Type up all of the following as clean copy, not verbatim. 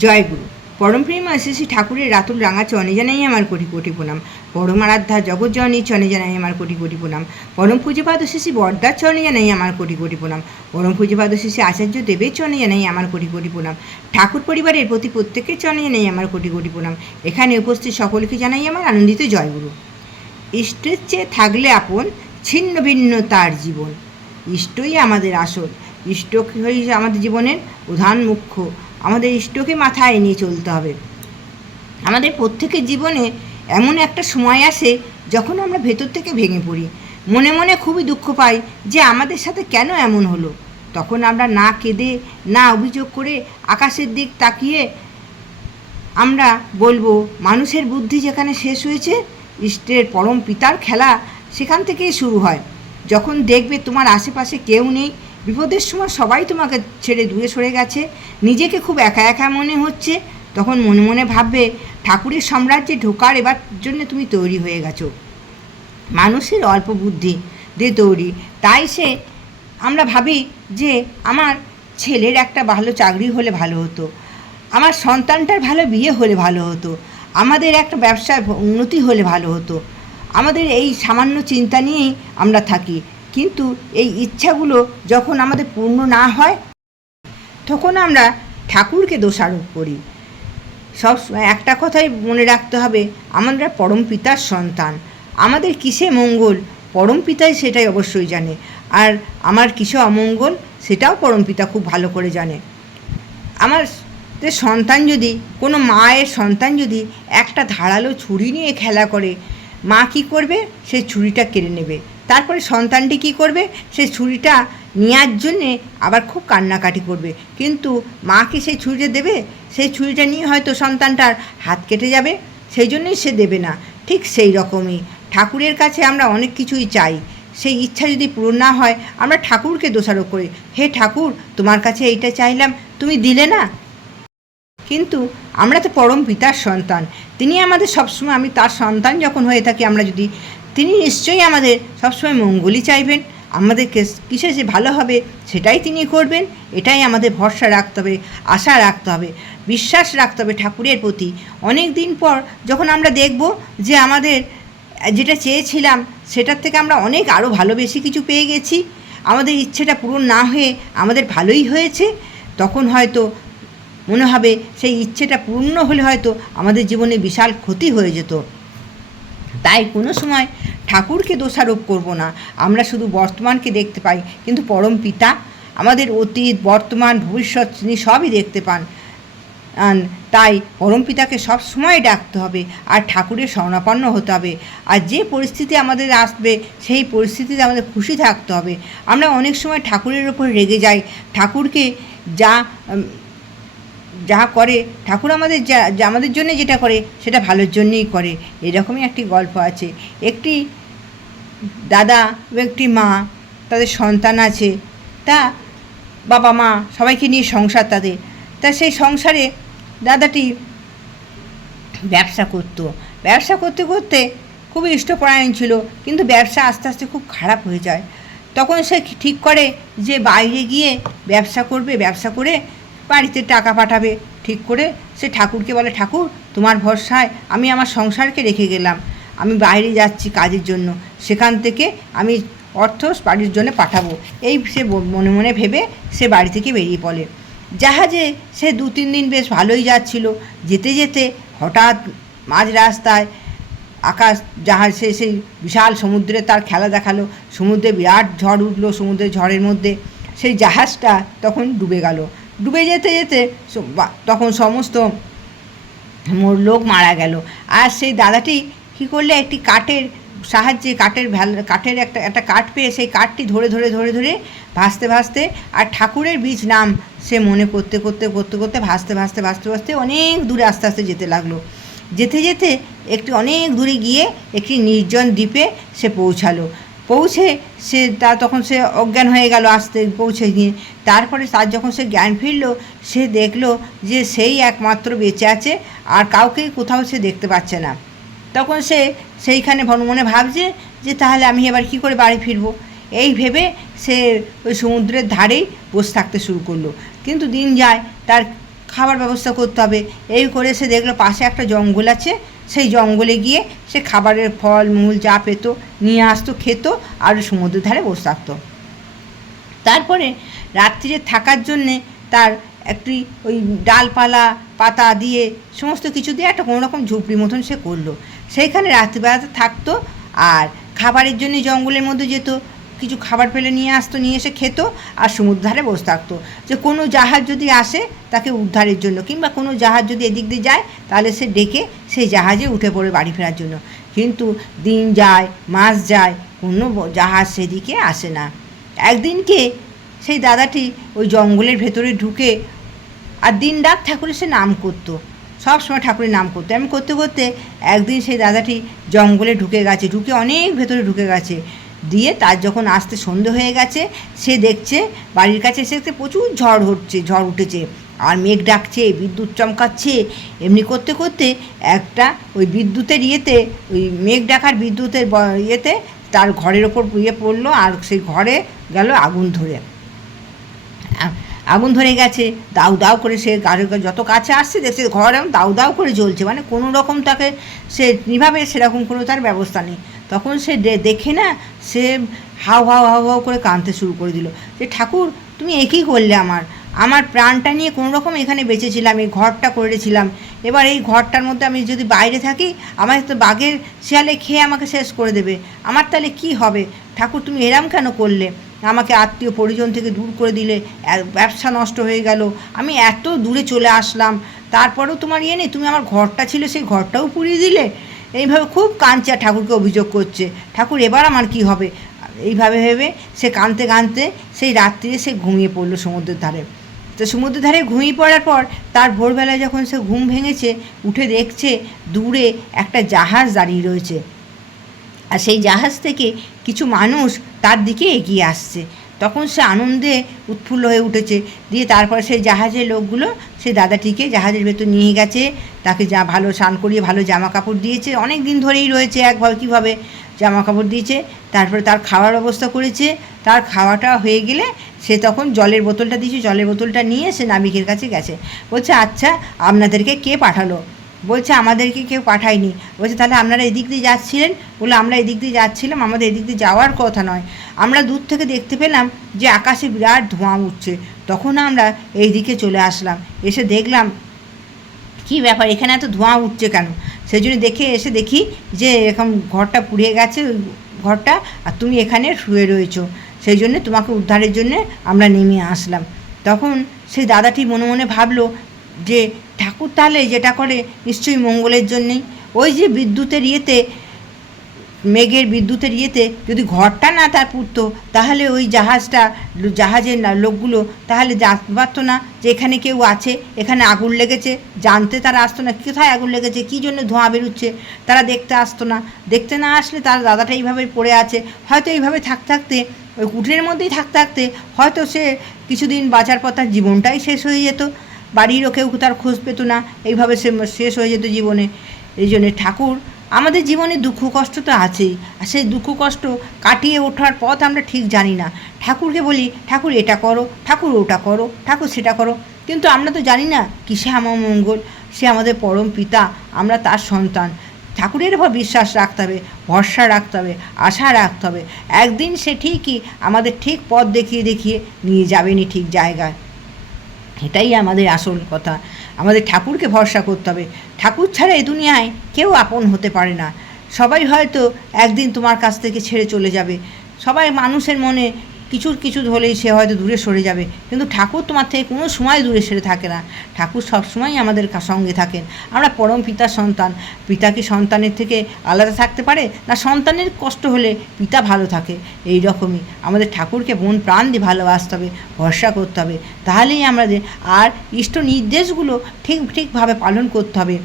জয়গুরু। পরমপ্রেমা শ্রী শ্রী ঠাকুরের রাতুল রাঙা চরণে জানাই আমার কোটি কোটি প্রণাম। পরম আরাধ্যা জগৎজননী চরণে জানাই আমার কোটি কোটি প্রণাম। পরম পূজ্যপাদ শ্রী শ্রী বরদার চরণে জানাই আমার কোটি কোটি প্রণাম। পরম পূজ্যপাদ শ্রী শ্রী আচার্য দেবের চরণে জানাই আমার কোটি কোটি প্রণাম। ঠাকুর পরিবারের প্রতি প্রত্যেকের চরণে জানাই আমার কোটি কোটি প্রণাম। এখানে উপস্থিত সকলকে জানাই আমার আনন্দিত জয়গুরু। ইষ্টের চেয়ে থাকলে আপন, ছিন্ন ভিন্ন তার জীবন। ইষ্টই আমাদের আসল, ইষ্ট হচ্ছে আমাদের জীবনের প্রধান মুখ্য। আমাদের ইষ্টকে মাথায় নিয়ে চলতে হবে। আমাদের প্রত্যেকের জীবনে এমন একটা সময় আসে যখন আমরা ভেতর থেকে ভেঙে পড়ি, মনে মনে খুবই দুঃখ পাই যে আমাদের সাথে কেন এমন হলো। তখন আমরা না কেঁদে না অভিযোগ করে আকাশের দিক তাকিয়ে আমরা বলবো, মানুষের বুদ্ধি যেখানে শেষ হয়েছে, ইষ্টের পরম পিতার খেলা সেখান থেকেই শুরু হয়। যখন দেখবে তোমার আশেপাশে কেউ নেই, বিপদের সময় সবাই তোমাকে ছেড়ে দূরে সরে গেছে, নিজেকে খুব একা একা মনে হচ্ছে, তখন মনে মনে ভাববে ঠাকুরের সাম্রাজ্যে ঢোকার এবার জন্য তুমি তৈরি হয়ে গেছো। মানুষের অল্প বুদ্ধি দিয়ে তৈরি, তাই আমরা ভাবি যে আমার ছেলের একটা ভালো চাকরি হলে ভালো হতো, আমার সন্তানটার ভালো বিয়ে হলে ভালো হতো, আমাদের একটা ব্যবসায় উন্নতি হলে ভালো হতো। আমাদের এই সামান্য চিন্তা নিয়েই আমরা থাকি, কিন্তু এই ইচ্ছাগুলো যখন আমাদের পূর্ণ না হয় তখন আমরা ঠাকুরকে দোষারোপ করি। সব একটা কথাই মনে রাখতে হবে, আমরা পরম পিতার সন্তান। আমাদের কিসে মঙ্গল পরম পিতাই সেটাই অবশ্যই জানে, আর আমার কিসে অমঙ্গল সেটাও পরম পিতা খুব ভালো করে জানে। আমার সন্তান যদি, কোনো মায়ের সন্তান যদি একটা ধারালো ছুরি নিয়ে খেলা করে, মা কী করবে? সেই ছুরিটা কেড়ে নেবে। তারপরে সন্তানটি কী করবে? সেই ছুরিটা নেওয়ার জন্যে আবার খুব কান্নাকাটি করবে, কিন্তু মা কি সেই ছুরিটা দেবে? সেই ছুরিটা নিয়ে হয়তো সন্তানটার হাত কেটে যাবে, সেই জন্যই সে দেবে না। ঠিক সেই রকমই ঠাকুরের কাছে আমরা অনেক কিছুই চাই, সেই ইচ্ছা যদি পূরণ না হয় আমরা ঠাকুরকে দোষারোপ করি, হে ঠাকুর তোমার কাছে এইটা চাইলাম, তুমি দিলে না। কিন্তু আমরা তো পরম পিতার সন্তান, তিনি আমাদের সবসময়, আমি তার সন্তান যখন হয়ে থাকি আমরা যদি, তিনি নিশ্চয়ই আমাদের সবসময় মঙ্গলই চাইবেন, আমাদের কিসে যে ভালো হবে সেটাই তিনি করবেন। এটাই আমাদের ভরসা রাখতে হবে, আশা রাখতে হবে, বিশ্বাস রাখতে হবে ঠাকুরের প্রতি। অনেক দিন পর যখন আমরা দেখব যে আমাদের যেটা চেয়েছিলাম সেটার থেকে আমরা অনেক আরও ভালো বেশি কিছু পেয়ে গেছি, আমাদের ইচ্ছেটা পূরণ না হয়ে আমাদের ভালোই হয়েছে, তখন হয়তো মনে হবে সেই ইচ্ছেটা পূর্ণ হলে হয়তো আমাদের জীবনে বিশাল ক্ষতি হয়ে যেত। তাই কোনো সময় ঠাকুরকে দোষারোপ করব না। আমরা শুধু বর্তমানকে দেখতে পাই, কিন্তু পরম পিতা আমাদের অতীত বর্তমান ভবিষ্যৎ তিনি সবই দেখতে পান। তাই পরম পিতাকে সব সময় ডাকতে হবে আর ঠাকুরের শরণাপন্ন হতে হবে। আর যে পরিস্থিতি আমাদের আসবে সেই পরিস্থিতিতে আমাদের খুশি থাকতে হবে। আমরা অনেক সময় ঠাকুরের ওপর রেগে যাই, ঠাকুরকে যা করে ঠাকুর আমাদের যা আমাদের জন্য যেটা করে সেটা ভালোর জন্যই করে। এরকমই একটি গল্প আছে। একটি দাদা ও একটি মা, তাদের সন্তান আছে, তা বাবা মা সবাইকে নিয়ে সংসার তাদের। তা সেই সংসারে দাদাটি ব্যবসা করতে করতে খুবই ইষ্টপরায়ণ ছিল, কিন্তু ব্যবসা আস্তে আস্তে খুব খারাপ হয়ে যায়। তখন সে ঠিক করে যে বাইরে গিয়ে ব্যবসা করবে, ব্যবসা করে বাড়িতে টাকা পাঠাবে। ঠিক করে সে ঠাকুরকে বলে, ঠাকুর তোমার ভরসায় আমি আমার সংসারকে রেখে গেলাম, আমি বাইরে যাচ্ছি কাজের জন্য, সেখান থেকে আমি অর্থ বাড়ির জন্য পাঠাবো। এই সে মনে মনে ভেবে সে বাড়ি থেকে বেরিয়ে পড়ে। জাহাজে সে 2-3 দিন বেশ ভালোই যাচ্ছিল, যেতে যেতে হঠাৎ মাঝ রাস্তায় আকাশ জাহাজ সেই বিশাল সমুদ্রে তার খেলা দেখালো। সমুদ্রে বিরাট ঝড় উঠলো, সমুদ্রের ঝড়ের মধ্যে সেই জাহাজটা তখন ডুবে গেল। ডুবে যেতে যেতে তখন সমস্ত লোক মারা গেল। আর সেই দাদাটি কী করলে, একটি কাঠের সাহায্যে কাঠের একটা কাঠ পেয়ে সেই কাঠটি ধরে ধরে ধরে ধরে ভাসতে ভাসতে আর ঠাকুরের বীজ নাম সে মনে করতে করতে করতে করতে ভাসতে ভাসতে ভাসতে ভাসতে অনেক দূরে আস্তে আস্তে যেতে লাগলো। যেতে যেতে অনেক দূরে গিয়ে একটি নির্জন দ্বীপে সে পৌঁছে সে তখন সে অজ্ঞান হয়ে গেল আস্তে পৌঁছে গিয়ে। তারপরে তার যখন সে জ্ঞান ফিরল, সে দেখলো যে সেই একমাত্র বেঁচে আছে, আর কাউকে কোথাও সে দেখতে পাচ্ছে না। তখন সে সেইখানে মনে ভাবছে যে তাহলে আমি এবার কী করে বাড়ি ফিরবো। এই ভেবে সে ওই সমুদ্রের ধারেই বসে থাকতে শুরু করলো। কিন্তু দিন যায়, তার খাবার ব্যবস্থা করতে হবে। এই করে সে দেখলো পাশে একটা জঙ্গল আছে, সেই জঙ্গলে গিয়ে সে খাবারের ফল মূল যা পেত নিয়ে আসতো, খেত আর সমুদ্রের ধারে বসে থাকতো। তারপরে রাত্রিরে থাকার জন্যে তার একটি ওই ডালপালা পাতা দিয়ে সমস্ত কিছু দিয়ে একটা কোনো রকম ঝুপড়ি মতন সে করলো, সেইখানে রাত্রিবেলাতে থাকতো। আর খাবারের জন্য জঙ্গলের মধ্যে যেত, কিছু খাবার পেলে নিয়ে আসতো, নিয়ে এসে খেত আর সমুদ্র ধারে বসে থাকতো, যে কোনো জাহাজ যদি আসে তাকে উদ্ধারের জন্য, কিংবা কোনো জাহাজ যদি এদিক দিয়ে যায় তাহলে সে ডেকে সেই জাহাজে উঠে পড়ে বাড়ি ফেরার জন্য। কিন্তু দিন যায়, মাস যায়, কোনো জাহাজ সেদিকে আসে না। একদিনকে সেই দাদাটি ওই জঙ্গলের ভেতরে ঢুকে আর দিন রাত ঠাকুরের সে নাম করতো, সব সময় ঠাকুরের নাম করতো। এমন করতে করতে একদিন সেই দাদাটি জঙ্গলে ঢুকে গেছে, ঢুকে অনেক ভেতরে ঢুকে গেছে। দিয়ে তার যখন আসতে সন্ধে হয়ে গেছে, সে দেখছে বাড়ির কাছে এসে প্রচুর ঝড় উঠেছে, আর মেঘ ডাকছে, বিদ্যুৎ চমকাচ্ছে। এমনি করতে করতে একটা ওই বিদ্যুতের ইয়েতে, ওই মেঘ ডাকার বিদ্যুতের ইয়েতে তার ঘরের ওপর পড়লো, আর সেই ঘরে গেল আগুন ধরে গেছে। দাউ দাউ করে সে গাড়ি যত কাছে আসছে দেখছে ঘর এমন দাউ দাউ করে জ্বলছে, মানে কোনো রকম তাকে সে নিভাবে সেরকম কোনো তার ব্যবস্থা নেই। তখন সে দেখে না, say how how how how করে কাঁদতে শুরু করে দিল, যে ঠাকুর তুমি এ কী করলে, আমার প্রাণটা নিয়ে কোনো রকম এখানে বেঁচেছিলাম, এই ঘরটা করেছিলাম, এবার এই ঘরটার মধ্যে আমি যদি বাইরে থাকি আমার তো বাঘের শিয়ালে খেয়ে আমাকে শেষ করে দেবে, আমার তাহলে কি হবে? ঠাকুর তুমি এরম কেন করলে? আমাকে আত্মীয় পরিজন থেকে দূর করে দিলে, ব্যবসা নষ্ট হয়ে গেল, আমি এত দূরে চলে আসলাম, তারপরেও তোমার ইয়ে নেই, তুমি আমার ঘরটা ছিল সেই ঘরটাও পুড়িয়ে দিলে। এইভাবে খুব কাঁদছে, ঠাকুরকে অভিযোগ করছে, ঠাকুর এবার আমার কি হবে? এইভাবে ভেবে সে কাঁদতে কাঁদতে সেই রাত্রিরে সে ঘুমিয়ে পড়লো সমুদ্রের ধারে। তো সমুদ্রের ধারে ঘুমিয়ে পড়ার পর তার ভোরবেলায় যখন সে ঘুম ভেঙেছে, উঠে দেখছে দূরে একটা জাহাজ দাঁড়িয়ে রয়েছে, আর সেই জাহাজ থেকে কিছু মানুষ তার দিকে এগিয়ে আসছে। তখন সে আনন্দে উৎফুল্ল হয়ে উঠেছে। দিয়ে তারপর সেই জাহাজের লোকগুলো সেই দাদাটিকে জাহাজের ভেতর নিয়ে গেছে, তাকে যা ভালো স্নান করিয়ে ভালো জামা কাপড় দিয়েছে, অনেক দিন ধরেই রয়েছে একভাবে কীভাবে জামা কাপড় দিয়েছে, তারপরে তার খাওয়ার ব্যবস্থা করেছে। তার খাওয়াটা হয়ে গেলে সে তখন জলের বোতলটা দিয়েছে, জলের বোতলটা নিয়ে সে নাবিকের কাছে গেছে, বলছে আচ্ছা আপনাদেরকে কে পাঠালো? বলছে আমাদেরকে কেউ পাঠায়নি। বলছে তাহলে আপনারা এদিক দিয়ে যাচ্ছিলেন? বলে আমরা এদিক দিয়ে যাচ্ছিলাম, আমাদের এদিক দিয়ে যাওয়ার কথা নয়, আমরা দূর থেকে দেখতে পেলাম যে আকাশে বিরাট ধোঁয়া উঠছে, তখন আমরা এই দিকে চলে আসলাম, এসে দেখলাম কী ব্যাপার, এখানে এত ধোঁয়া উঠছে কেন? সেই জন্য এসে দেখি যে এরকম ঘরটা পুড়িয়ে গেছে ঘরটা, আর তুমি এখানে শুয়ে রয়েছো, সেই জন্য তোমাকে উদ্ধারের জন্যে আমরা নেমে আসলাম। তখন সেই দাদাটি মনে মনে ভাবলো যে ঠাকুর তাহলে যেটা করে নিশ্চয়ই মঙ্গলের জন্যেই। ওই যে বিদ্যুতের ইয়েতে, মেঘের বিদ্যুতের ইয়েতে যদি ঘরটা না তার পুড়তো, তাহলে ওই জাহাজের লোকগুলো তাহলে জানতে পারতো না যে এখানে কেউ আছে, এখানে আগুন লেগেছে, জানতে তারা আসতো না কোথায় আগুন লেগেছে, কী জন্য ধোঁয়া বেরোচ্ছে, তারা দেখতে আসতো না। দেখতে না আসলে তার দাদাটা এইভাবে পড়ে আছে, হয়তো এইভাবে থাকতে থাকতে ওই কুটিরের মধ্যেই থাকতে থাকতে হয়তো সে কিছুদিন বাঁচার পর তার জীবনটাই শেষ হয়ে যেত, বাড়িরও কেউ তার খোঁজ পেত না, এইভাবে সে শেষ হয়ে যেত জীবনে। এই জন্যে ঠাকুর আমাদের জীবনে দুঃখ কষ্ট তো আছেই, আর সেই দুঃখ কষ্ট কাটিয়ে ওঠার পথ আমরা ঠিক জানি না। ঠাকুরকে বলি ঠাকুর এটা করো, ঠাকুর ওটা করো, ঠাকুর সেটা করো, কিন্তু আমরা তো জানি না কিসে আমার মঙ্গল। সে আমাদের পরম পিতা, আমরা তার সন্তান। ঠাকুরের উপর বিশ্বাস রাখতে হবে, ভরসা রাখতে হবে, আশা রাখতে হবে, একদিন সে ঠিকই আমাদের ঠিক পথ দেখিয়ে দেখিয়ে নিয়ে যাবেনই ঠিক জায়গায়। এটাই আমাদের আসল কথা, আমাদের ঠাকুরকে ভরসা করতে হবে। ঠাকুর ছাড়া এই দুনিয়ায় কেউ আপন হতে পারে না। সবাই হয়তো একদিন তোমার কাছ থেকে ছেড়ে চলে যাবে, সবাই মানুষের মনে কিছু হলেই সে হয়তো দূরে সরে যাবে, কিন্তু ঠাকুর তোমার থেকে কোনো সময় দূরে সরে থাকে না। ঠাকুর সবসময় আমাদের সঙ্গে থাকেন। আমরা পরম পিতার সন্তান, পিতা কি সন্তানের থেকে আলাদা থাকতে পারে না? সন্তানের কষ্ট হলে পিতা ভালো থাকে। এই রকমই আমাদের ঠাকুরকে মন প্রাণ দিয়ে ভালোবাসতে হবে, ভরসা করতে হবে, তাহলেই আমাদের আর ইষ্ট নির্দেশগুলো ঠিকভাবে পালন করতে হবে,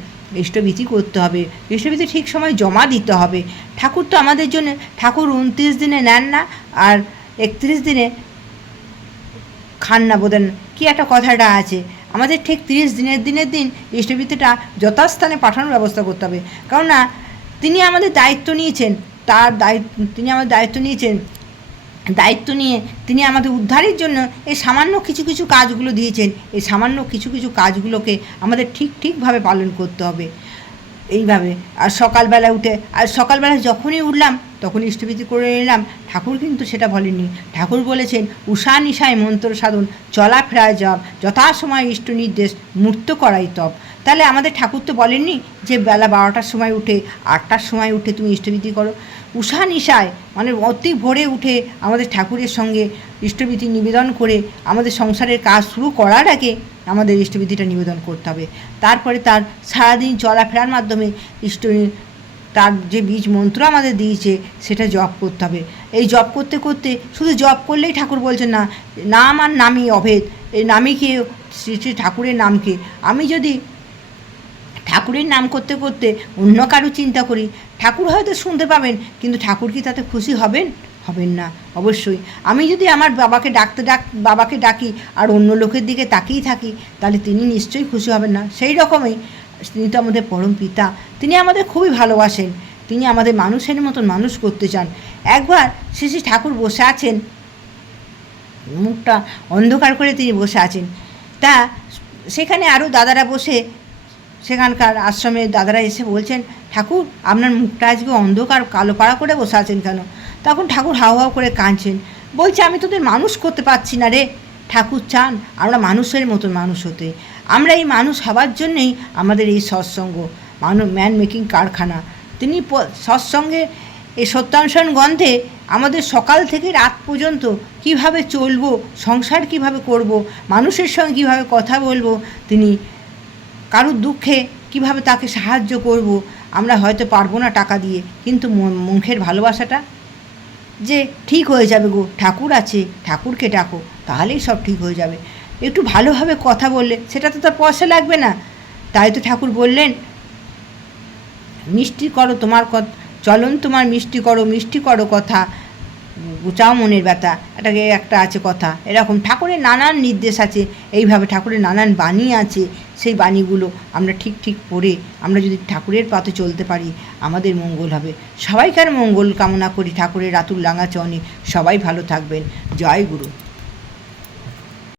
ইষ্টবিধি করতে হবে, ইষ্টবিধি ঠিক সময় জমা দিতে হবে। ঠাকুর তো আমাদের জন্য, ঠাকুর 29 দিনে নেন না আর 31 দিনে খান না, বোধন কি একটা কথাটা আছে। আমাদের ঠিক 30 দিনের দিন ইষ্টবিধিটা যথাস্থানে পাঠানোর ব্যবস্থা করতে হবে, কারণ না তিনি আমাদের দায়িত্ব নিয়েছেন, তিনি আমাদের দায়িত্ব নিয়েছেন দায়িত্ব নিয়ে তিনি আমাদের উদ্ধারের জন্য এই সামান্য কিছু কিছু কাজগুলো দিয়েছেন। এই সামান্য কিছু কিছু কাজগুলোকে আমাদের ঠিকভাবে পালন করতে হবে এইভাবে। আর সকালবেলা যখনই উঠলাম তখন ইষ্টভীতি করে নিলাম। ঠাকুর কিন্তু সেটা বলেননি। ঠাকুর বলেছেন উষা নিশায় মন্ত্র সাধন, চলাফেরায় জপ, যথাসময় ইষ্ট নির্দেশ, মূর্ত করাই তপ। তাহলে আমাদের ঠাকুর তো বলেননি যে বেলা 12টার সময় উঠে 8টার সময় উঠে তুমি ইষ্টভীতি করো। উষা নিশায় মানে অতি ভোরে উঠে আমাদের ঠাকুরের সঙ্গে ইষ্টভীতি নিবেদন করে আমাদের সংসারের কাজ শুরু করার আগে আমাদের ইষ্টভীতিটা নিবেদন করতে হবে। তারপরে তার সারাদিন চলাফেরার মাধ্যমে তার যে বীজ মন্ত্র আমাদের দিয়েছে সেটা জপ করতে হবে। এই জপ করতে করতে শুধু জপ করলেই ঠাকুর বলছেন না, নাম আর নামই অভেদ। এই নামই কি শ্রী শ্রী ঠাকুরের নামকে আমি যদি ঠাকুরের নাম করতে করতে অন্য কারো চিন্তা করি, ঠাকুর হয়তো শুনতে পাবেন, কিন্তু ঠাকুর কি তাতে খুশি হবেন? হবেন না অবশ্যই। আমি যদি আমার বাবাকে ডাকি আর অন্য লোকের দিকে তাকিয়ে থাকি, তাহলে তিনি নিশ্চয়ই খুশি হবেন না। সেই রকমই তিনি তো আমাদের পরম পিতা, তিনি আমাদের খুবই ভালোবাসেন। তিনি আমাদের মানুষের মতন মানুষ করতে চান। একবার শ্রী ঠাকুর বসে আছেন, মুখটা অন্ধকার করে তিনি বসে আছেন। তা সেখানে আরও দাদারা বসে, সেখানকার আশ্রমের দাদারা এসে বলছেন, ঠাকুর আপনার মুখটা আজকে অন্ধকার কালো পাড়া করে বসে আছেন কেন? তখন ঠাকুর হাউ হাউ করে কাঁদছেন, বলছে আমি তোদের মানুষ করতে পারছি না রে। ঠাকুর চান আমরা মানুষের মতন মানুষ হতে। আমরা এই মানুষ হওয়ার জন্যেই আমাদের এই সৎসঙ্গ, ম্যান মেকিং কারখানা। তিনি সৎসঙ্গে এই সত্যানুসরণ গ্রন্থে আমাদের সকাল থেকে রাত পর্যন্ত কিভাবে চলবো, সংসার কিভাবে করব, মানুষের সঙ্গে কীভাবে কথা বলবো, তিনি কারুর দুঃখে কিভাবে তাকে সাহায্য করব। আমরা হয়তো পারবো না টাকা দিয়ে, কিন্তু মুখের ভালোবাসাটা যে ঠিক হয়ে যাবে গো, ঠাকুর আছে, ঠাকুরকে ডাকো, তাহলেই সব ঠিক হয়ে যাবে। একটু ভালোভাবে কথা বললে সেটা তো তার পয়সা লাগবে না। তাই তো ঠাকুর বললেন, মিষ্টি করো তোমার চলন তোমার মিষ্টি করো কথা, গুচাও মনের ব্যথা, এটাকে একটা আছে কথা। এরকম ঠাকুরের নানান নির্দেশ আছে, এইভাবে ঠাকুরের নানান বাণী আছে। সেই বাণীগুলো আমরা ঠিক পড়ে আমরা যদি ঠাকুরের পথে চলতে পারি, আমাদের মঙ্গল হবে। সবাইকার মঙ্গল কামনা করি ঠাকুরের রাতুল রাঙা চরণে। সবাই ভালো থাকবেন। জয় গুরু।